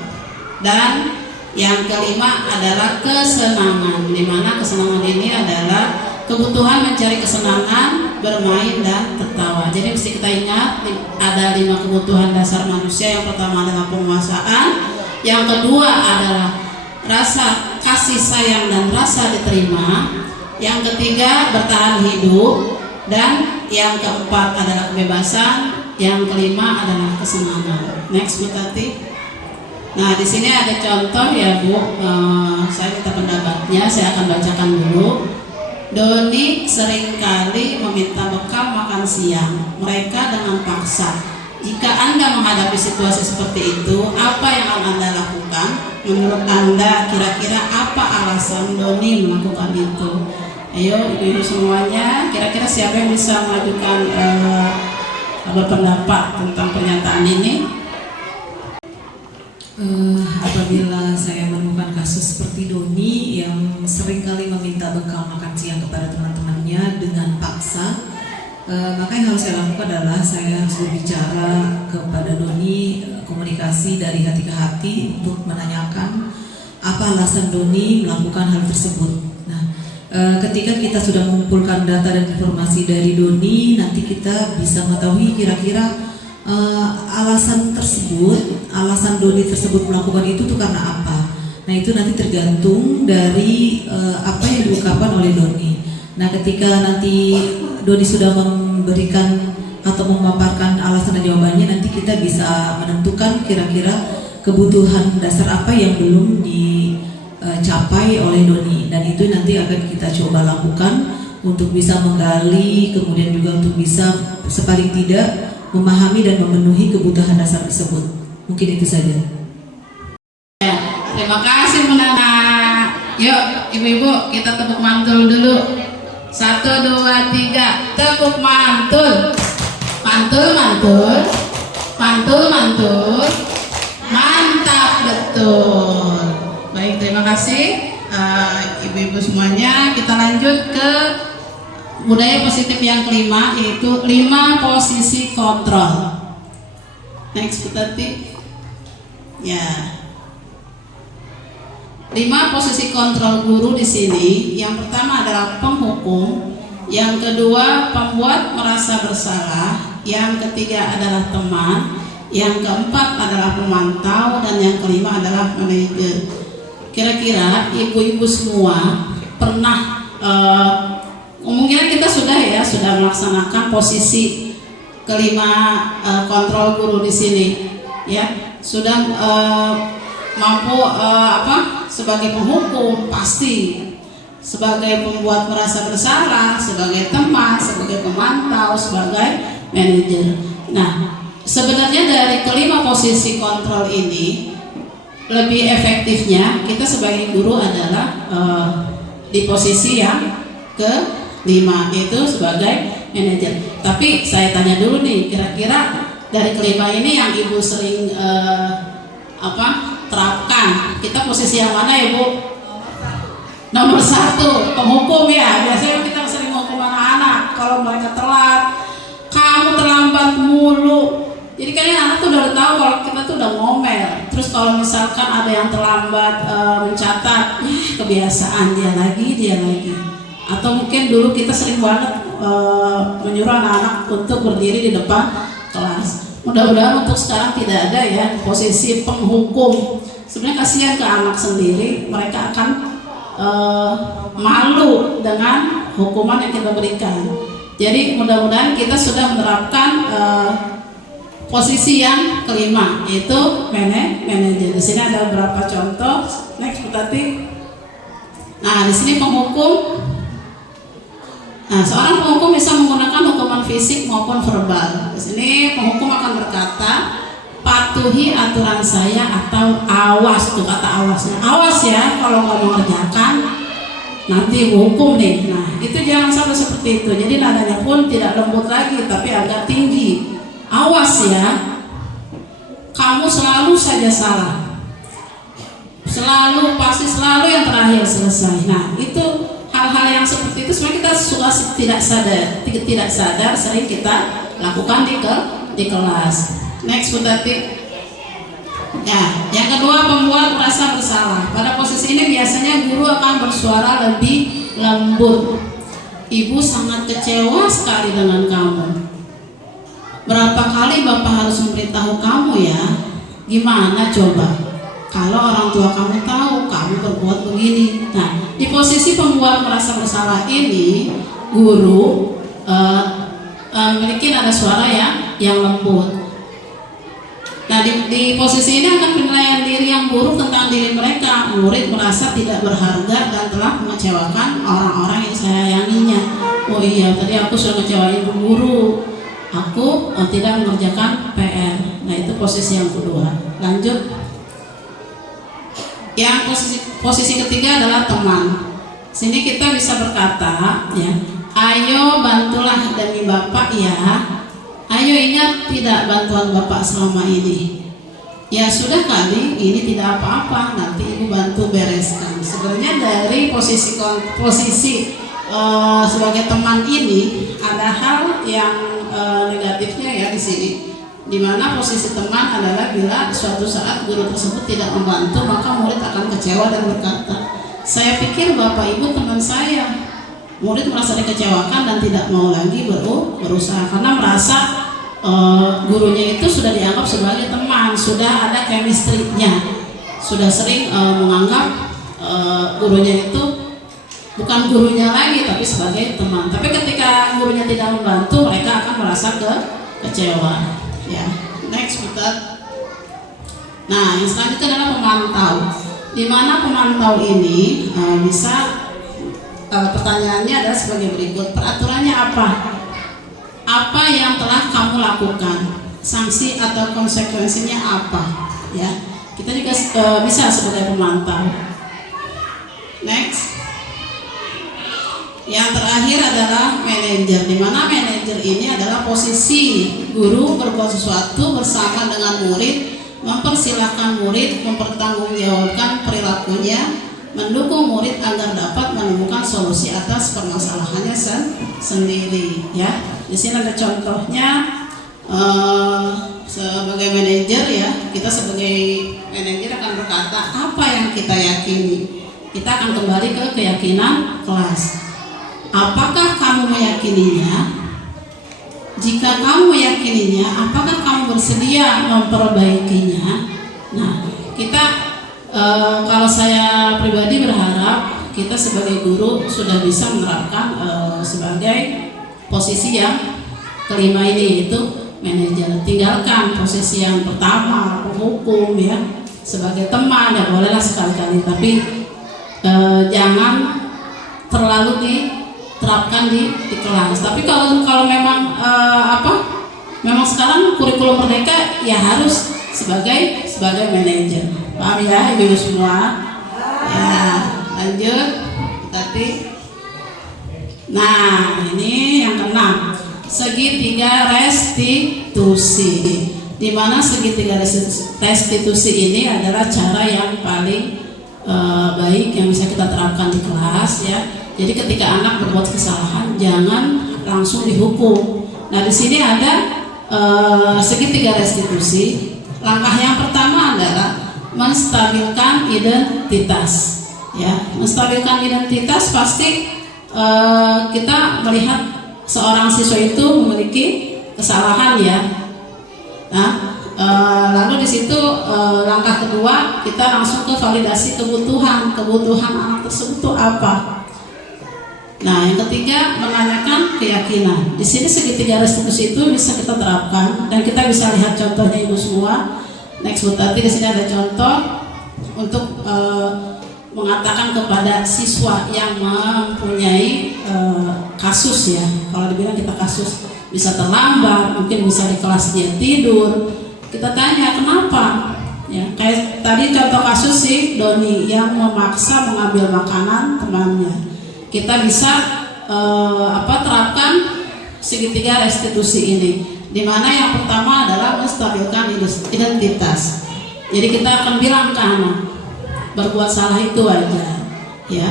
dan yang kelima adalah kesenangan, di mana kesenangan ini adalah kebutuhan mencari kesenangan, bermain, dan tertawa. Jadi mesti kita ingat ada 5 kebutuhan dasar manusia. Yang pertama adalah penguasaan, yang kedua adalah rasa kasih sayang dan rasa diterima, yang ketiga bertahan hidup, dan yang keempat adalah kebebasan. Yang kelima adalah kesenangan. Next, Bu Tati. Nah, di sini ada contoh ya, Bu. Saya minta pendapatnya. Saya akan bacakan dulu. Doni seringkali meminta bekal makan siang mereka dengan paksa. Jika Anda menghadapi situasi seperti itu, apa yang akan Anda lakukan? Menurut Anda, kira-kira apa alasan Doni melakukan itu? Ayo, ibu-ibu semuanya. Kira-kira siapa yang bisa mengajukan berpendapat tentang pernyataan ini? Apabila saya menemukan kasus seperti Doni yang seringkali meminta bekal makan siang kepada teman-temannya dengan paksa, maka yang harus saya lakukan adalah saya harus berbicara kepada Doni, komunikasi dari hati ke hati untuk menanyakan apa alasan Doni melakukan hal tersebut. Ketika kita sudah mengumpulkan data dan informasi dari Doni, nanti kita bisa mengetahui kira-kira alasan Doni tersebut melakukan itu tuh karena apa. Nah, itu nanti tergantung dari apa yang diungkapkan oleh Doni. Nah, ketika nanti Doni sudah memberikan atau memaparkan alasan dan jawabannya, nanti kita bisa menentukan kira-kira kebutuhan dasar apa yang belum dicapai oleh Doni, dan itu nanti akan kita coba lakukan untuk bisa menggali, kemudian juga untuk bisa sepaling tidak memahami dan memenuhi kebutuhan dasar tersebut. Mungkin itu saja. Ya, terima kasih Bu Nana. Yuk ibu-ibu kita tepuk mantul dulu. 1, 2, 3, tepuk mantul. Mantul, mantul, mantul, mantul. Mantap betul. Baik, terima kasih ibu-ibu semuanya. Kita lanjut ke budaya positif yang kelima, yaitu 5 posisi kontrol. Next, Bu Tati. Ya. 5 posisi kontrol guru di sini. Yang pertama adalah penghukum, yang kedua pembuat merasa bersalah, yang ketiga adalah teman, yang keempat adalah pemantau, dan yang kelima adalah manajer. Kira-kira ibu-ibu semua pernah kemungkinan kita sudah melaksanakan posisi kelima kontrol guru di sini, ya sudah mampu sebagai penghukum pasti, sebagai pembuat merasa bersalah, sebagai teman, sebagai pemantau, sebagai manajer. Nah, sebenarnya dari kelima posisi kontrol ini lebih efektifnya kita sebagai guru adalah di posisi yang kelima, yaitu sebagai manajer. Tapi saya tanya dulu nih, kira-kira dari kelima ini yang ibu sering terapkan, kita posisi yang mana ya Bu? Nomor 1, penghukum ya. Biasanya kita sering menghukum anak-anak kalau mereka telat, kamu terlambat mulu. Jadi kayaknya anak tuh udah tahu kalau kita tuh udah ngomel. Terus kalau misalkan ada yang terlambat mencatat, kebiasaan dia lagi. Atau mungkin dulu kita sering banget menyuruh anak-anak untuk berdiri di depan kelas. Mudah-mudahan untuk sekarang tidak ada ya posisi penghukum. Sebenarnya kasihan ke anak sendiri, mereka akan malu dengan hukuman yang kita berikan. Jadi mudah-mudahan kita sudah menerapkan posisi yang kelima, yaitu manajer. Di sini ada beberapa contoh. Next, Bu Tati. Nah, di sini penghukum. Nah, seorang penghukum bisa menggunakan hukuman fisik maupun verbal. Di sini penghukum akan berkata, patuhi aturan saya atau awas, tuh kata awasnya. Awas ya kalau nggak mengerjakan nanti hukum nih. Nah, itu jangan sampai seperti itu. Jadi nadanya pun tidak lembut lagi tapi agak tinggi. Awas ya, kamu selalu saja salah. Pasti selalu yang terakhir selesai. Nah, itu hal-hal yang seperti itu sebenarnya kita suka tidak sadar sering kita lakukan di kelas. Next, Bu Tati. Ya, yang kedua, pembuat merasa bersalah. Pada posisi ini biasanya guru akan bersuara lebih lembut. Ibu sangat kecewa sekali dengan kamu. Berapa kali Bapak harus memberitahu kamu ya? Gimana coba? Kalau orang tua kamu tahu kamu berbuat begini. Nah, di posisi pembuat merasa bersalah ini, guru memiliki nada suara yang lembut. Nah, di posisi ini akan penilaian diri yang buruk tentang diri mereka. Murid merasa tidak berharga dan telah mengecewakan orang-orang yang sayanginya. Oh iya, tadi aku sudah ngecewain guru. Aku tidak mengerjakan PR. Nah, itu posisi yang kedua. Lanjut. Yang posisi ketiga adalah teman. Sini kita bisa berkata, ya, ayo bantulah demi Bapak ya. Ayo ingat tidak bantuan Bapak selama ini. Ya sudah kali, ini tidak apa-apa. Nanti Ibu bantu bereskan. Sebenarnya dari posisi sebagai teman ini ada hal yang negatifnya ya di sini. Dimana posisi teman adalah bila suatu saat guru tersebut tidak membantu, maka murid akan kecewa dan berkata, saya pikir Bapak Ibu teman saya. Murid merasa dikecewakan dan tidak mau lagi berusaha karena merasa gurunya itu sudah dianggap sebagai teman, sudah ada chemistry-nya, sudah sering menganggap gurunya itu bukan gurunya lagi tapi sebagai teman. Tapi ketika gurunya tidak membantu, mereka akan merasa kecewa. Ya, next Butet. Nah, yang selanjutnya adalah pemantau. Di mana pemantau ini bisa pertanyaannya adalah sebagai berikut. Peraturannya apa? Apa yang telah kamu lakukan? Sanksi atau konsekuensinya apa? Ya, kita juga bisa sebagai pemantau. Next. Yang terakhir adalah manajer, di mana manajer ini adalah posisi guru berbuat sesuatu bersama dengan murid, mempersilahkan murid mempertanggungjawabkan perilakunya, mendukung murid agar dapat menemukan solusi atas permasalahannya sendiri. Ya, di sini ada contohnya sebagai manajer ya, kita sebagai manajer akan berkata apa yang kita yakini. Kita akan kembali ke keyakinan kelas. Apakah kamu meyakininya? Jika kamu meyakininya, apakah kamu bersedia memperbaikinya? Nah, kita kalau saya pribadi berharap kita sebagai guru sudah bisa menerapkan sebagai posisi yang kelima ini, yaitu manajer. Tinggalkan posisi yang pertama, penghukum ya, sebagai teman ya bolehlah sekali-kali, tapi jangan terlalu diterapkan di kelas. Tapi kalau memang memang sekarang kurikulum merdeka ya harus sebagai manajer. Paham ya ibu semua? Ya, lanjut tadi. Nah, ini yang keenam, segitiga restitusi. Di mana segitiga restitusi ini adalah cara yang paling baik yang bisa kita terapkan di kelas ya. Jadi ketika anak berbuat kesalahan jangan langsung dihukum. Nah, di sini ada segitiga restitusi. Langkah yang pertama adalah menstabilkan identitas. Ya, menstabilkan identitas pasti kita melihat seorang siswa itu memiliki kesalahan ya. Nah, lalu di situ langkah kedua kita langsung ke validasi kebutuhan anak tersebut itu apa. Nah, yang ketiga menanyakan keyakinan. Di sini segitiga restitusi itu bisa kita terapkan dan kita bisa lihat contohnya ibu semua. Next Bu Tati, di sini ada contoh untuk mengatakan kepada siswa yang mempunyai kasus ya. Kalau dibilang kita kasus bisa terlambat, mungkin bisa di kelas dia tidur. Kita tanya kenapa? Ya, kayak tadi contoh kasus si Doni yang memaksa mengambil makanan temannya. Kita bisa terapkan segitiga restitusi ini, di mana yang pertama adalah menstabilkan identitas. Jadi kita akan bilang ke anak, berbuat salah itu wajar, ya.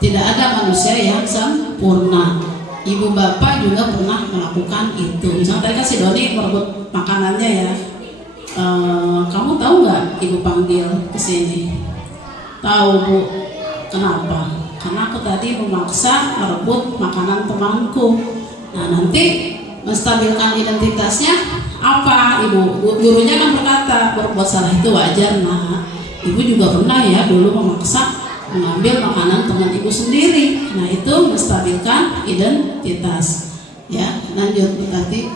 Tidak ada manusia yang sempurna. Ibu bapak juga pernah melakukan itu. Misalnya tadi kan si Doni merebut makanannya ya. Kamu tahu nggak ibu panggil ke sini? Tahu Bu. Kenapa? Karena aku tadi memaksa merebut makanan temanku. Nah, nanti menstabilkan identitasnya apa ibu? Gurunya kan berkata berbuat salah itu wajar. Nah, ibu juga pernah ya dulu memaksa mengambil makanan teman ibu sendiri. Nah, itu menstabilkan identitas. Ya, lanjut Bu Tati.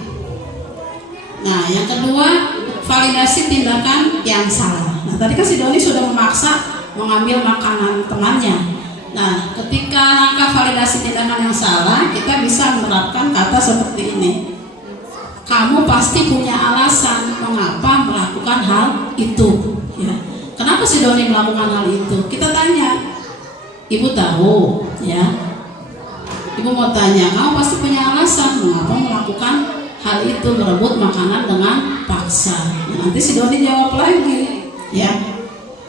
Nah, yang kedua validasi tindakan yang salah. Nah, tadi kan si Doni sudah memaksa mengambil makanan temannya. Nah, ketika langkah validasi tindakan yang salah, kita bisa menerapkan kata seperti ini. Kamu pasti punya alasan mengapa melakukan hal itu. Ya. Kenapa si Doni melakukan hal itu? Kita tanya. Ibu tahu, ya. Ibu mau tanya, kamu pasti punya alasan mengapa melakukan hal itu, merebut makanan dengan paksa. Nah, nanti si Doni jawab lagi, ya.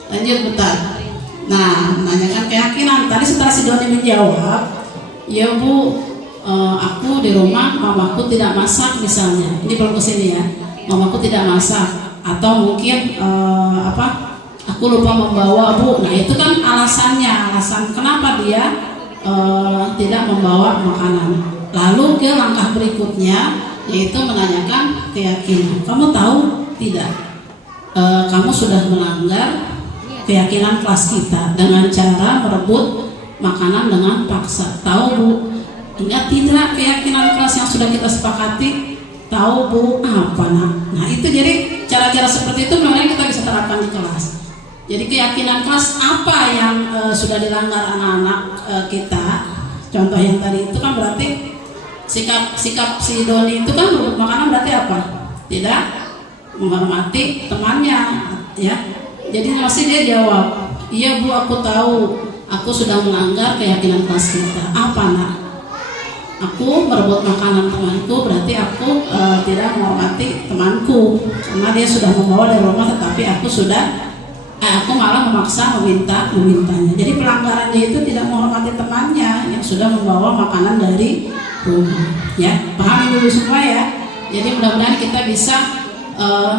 Lanjut bentar. Nah, menanyakan keyakinan. Tadi setelah si Doni menjawab, ya Bu, aku di rumah mamaku tidak masak misalnya. Ini belum kesini ya. Mamaku tidak masak, atau mungkin aku lupa membawa Bu. Nah, itu kan alasannya, alasan kenapa dia tidak membawa makanan. Lalu ke langkah berikutnya, yaitu menanyakan keyakinan. Kamu tahu tidak? Kamu sudah melanggar keyakinan kelas kita dengan cara merebut makanan dengan paksa. Tahu Bu? Ingat tidak keyakinan kelas yang sudah kita sepakati? Tahu Bu? Apa nak? Nah, itu jadi cara-cara seperti itu memang kita bisa terapkan di kelas. Jadi keyakinan kelas apa yang sudah dilanggar anak-anak kita. Contoh yang tadi itu kan berarti sikap si Doni itu kan merebut makanan berarti apa? Tidak menghormati temannya, ya. Jadi masih dia jawab, iya Bu, aku tahu, aku sudah melanggar keyakinan kelas kita. Apa nak? Aku merebut makanan temanku, berarti aku tidak menghormati temanku, karena dia sudah membawa dari rumah, tetapi aku malah memaksa memintanya. Jadi pelanggarannya itu tidak menghormati temannya yang sudah membawa makanan dari rumah. Ya, paham ibu semua ya. Jadi mudah-mudahan kita bisa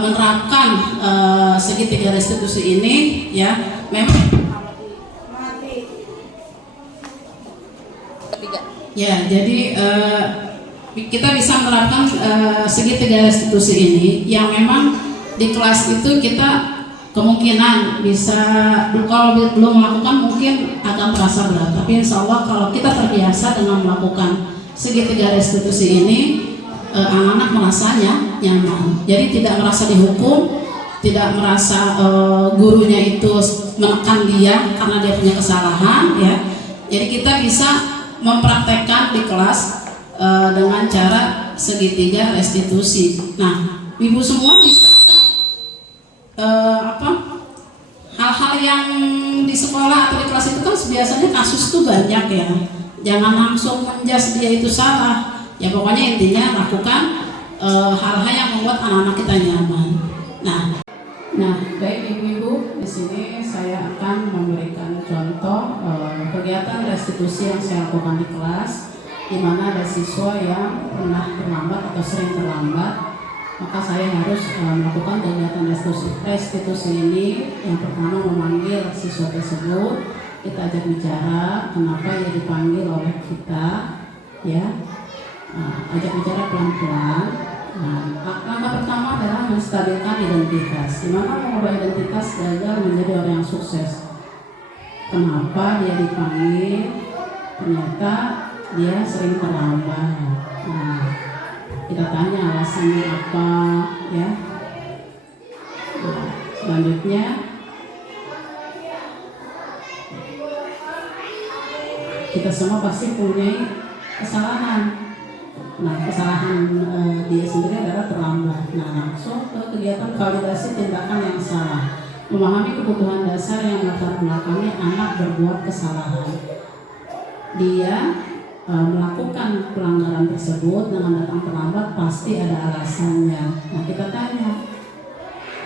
menerapkan segitiga restitusi ini ya. Memang ya, jadi kita bisa menerapkan segitiga restitusi ini yang memang di kelas itu kita kemungkinan bisa, kalau belum melakukan mungkin akan terasa berat, tapi insya Allah kalau kita terbiasa dengan melakukan segitiga restitusi ini, anak-anak merasanya nyaman. Jadi tidak merasa dihukum, tidak merasa gurunya itu menekan dia karena dia punya kesalahan, ya. Jadi kita bisa mempraktekkan di kelas dengan cara segitiga restitusi. Nah, ibu semua bisa hal-hal yang di sekolah atau di kelas itu kan biasanya kasus tuh banyak ya. Jangan langsung menjas dia itu salah. Ya pokoknya intinya lakukan hal-hal yang membuat anak-anak kita nyaman. Nah, baik ibu-ibu, di sini saya akan memberikan contoh kegiatan restitusi yang saya lakukan di kelas, di mana ada siswa yang pernah terlambat atau sering terlambat. Maka saya harus melakukan kegiatan restitusi ini. Yang pertama memanggil siswa tersebut, kita ajak bicara kenapa dia dipanggil oleh kita, ya. Ajak bicara pelan-pelan. Langkah pertama adalah menstabilkan identitas. Dimana mengubah identitas gagal menjadi orang yang sukses. Kenapa dia dipanggil? Ternyata dia sering terlambat. Nah, kita tanya alasannya apa, ya. Nah, selanjutnya kita semua pasti punya kesalahan. Nah, kesalahan dia sendiri adalah terlambat. Nah, langsung ke kegiatan validasi tindakan yang salah. Memahami kebutuhan dasar yang latar belakangi anak berbuat kesalahan. Dia melakukan pelanggaran tersebut dengan datang terlambat pasti ada alasannya. Nah, kita tanya,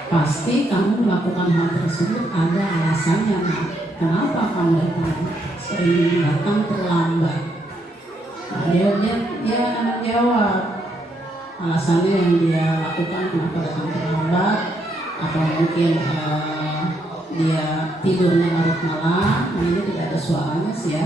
pasti kamu melakukan hal tersebut ada alasannya. Nah, kenapa kamu sering datang terlambat? Nah, dia akan jawab alasannya yang dia lakukan kenapa datang terlambat, atau mungkin dia tidurnya larut malam. Nah, ini tidak ada suaranya sih ya.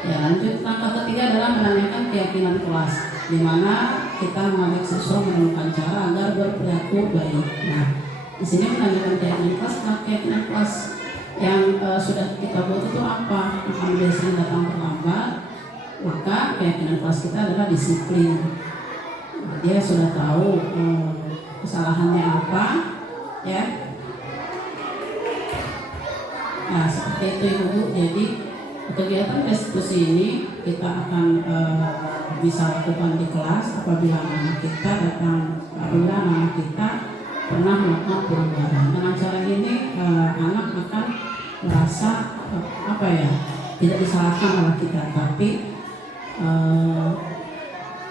Ya, lanjut, langkah ketiga adalah menanyakan keyakinan kelas, di mana kita mengajak siswa menemukan cara agar berperilaku baik. Nah, di sini menanyakan keyakinan kelas yang sudah kita buat itu apa? Akan biasanya datang terlambat, maka keyakinan kelas kita adalah disiplin. Nah, dia sudah tahu kesalahannya apa, ya. Nah, seperti itu ibu. Jadi kegiatan restitusi ini kita akan bisa lakukan di kelas apabila anak kita pernah melakukan pelanggaran. Dengan cara ini anak akan merasa tidak disalahkan oleh kita, tapi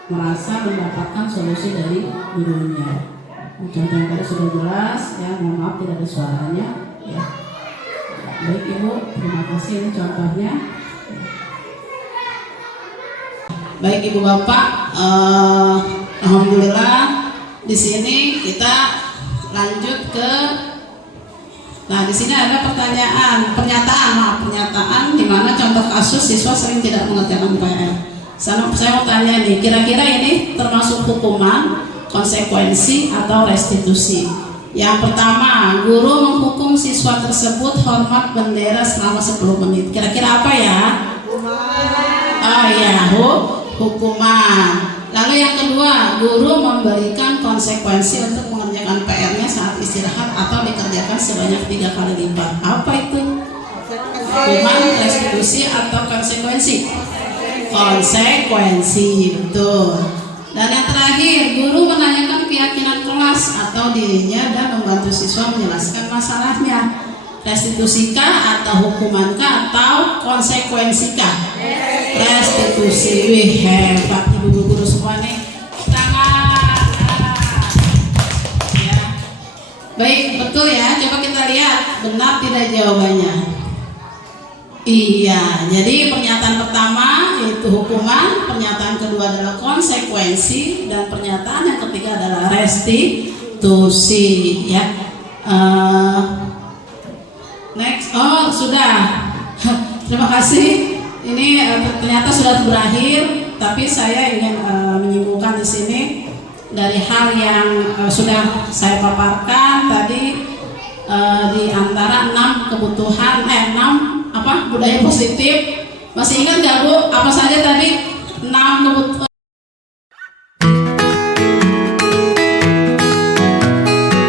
merasa mendapatkan solusi dari gurunya. Contoh yang tadi sudah jelas, ya. Mohon maaf tidak ada suaranya, ya. Baik ibu, terima kasih, ini contohnya. Baik ibu bapak, alhamdulillah di sini kita lanjut ke. Nah, di sini ada pernyataan di mana contoh kasus siswa sering tidak mengerjakan PR. Saya mau tanya nih, kira-kira ini termasuk hukuman, konsekuensi atau restitusi? Yang pertama, guru menghukum siswa tersebut hormat bendera selama 10 menit. Kira-kira apa ya? Oh iya, hukuman. Lalu yang kedua, guru memberikan konsekuensi untuk mengerjakan PR-nya saat istirahat atau dikerjakan sebanyak 3 kali lipat. Apa itu? Hukuman, restitusi atau konsekuensi? Konsekuensi, betul. Dan yang terakhir, guru menanyakan keyakinan kelas atau dirinya dan membantu siswa menjelaskan masalahnya. Restitusikah atau hukumankah atau konsekuensikah? Restitusi. Wih, hebat ibu guru semua nih. Tangan. Ya. Baik, betul ya. Coba kita lihat benar tidak jawabannya. Iya, jadi pernyataan pertama yaitu hukuman, pernyataan kedua adalah konsekuensi, dan pernyataan yang ketiga adalah restitusi, ya. Next, sudah. Terima kasih. Ini ternyata sudah berakhir, tapi saya ingin menyimpulkan di sini dari hal yang sudah saya paparkan tadi, di antara 6 kebutuhan, 6 budaya positif. Masih ingat nggak Bu? Apa saja tadi 6